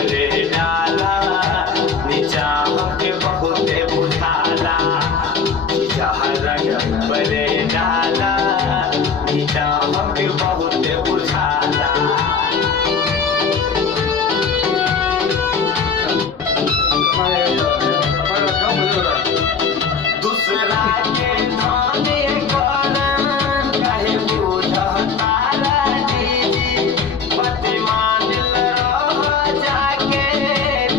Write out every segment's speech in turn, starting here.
परे डाला नीचा हमके बहुते बुझाला जहाँ रंग परे डाला नीचा हमके बहुते बुझाला दूसरा के धाने कारण काहे बुझता राजी पति मान रह जाके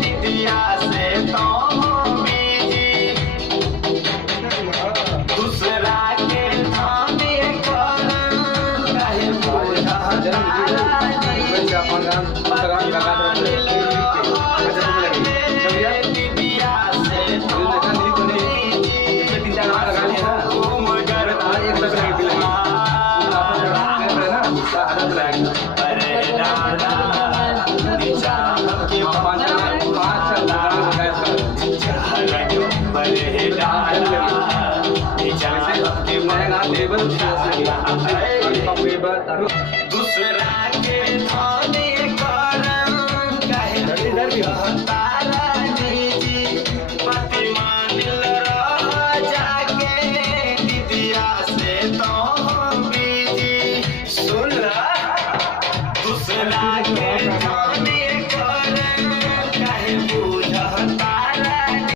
दीदिया से तो बीजी दूसरा के धाने कारण काहे बुझता राजी पति मान दीदिया से तो दूसरा के